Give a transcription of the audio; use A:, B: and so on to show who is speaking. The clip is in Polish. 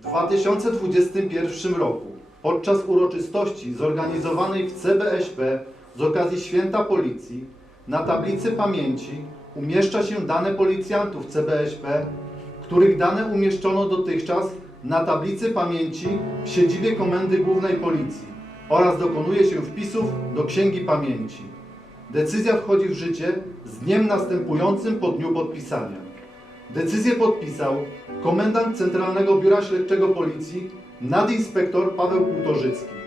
A: 2021 roku podczas uroczystości zorganizowanej w CBŚP z okazji Święta Policji na tablicy pamięci umieszcza się dane policjantów CBŚP, których dane umieszczono dotychczas na tablicy pamięci w siedzibie Komendy Głównej Policji oraz dokonuje się wpisów do Księgi Pamięci. Decyzja wchodzi w życie z dniem następującym po dniu podpisania. Decyzję podpisał komendant Centralnego Biura Śledczego Policji nadinspektor Paweł Półtorzycki.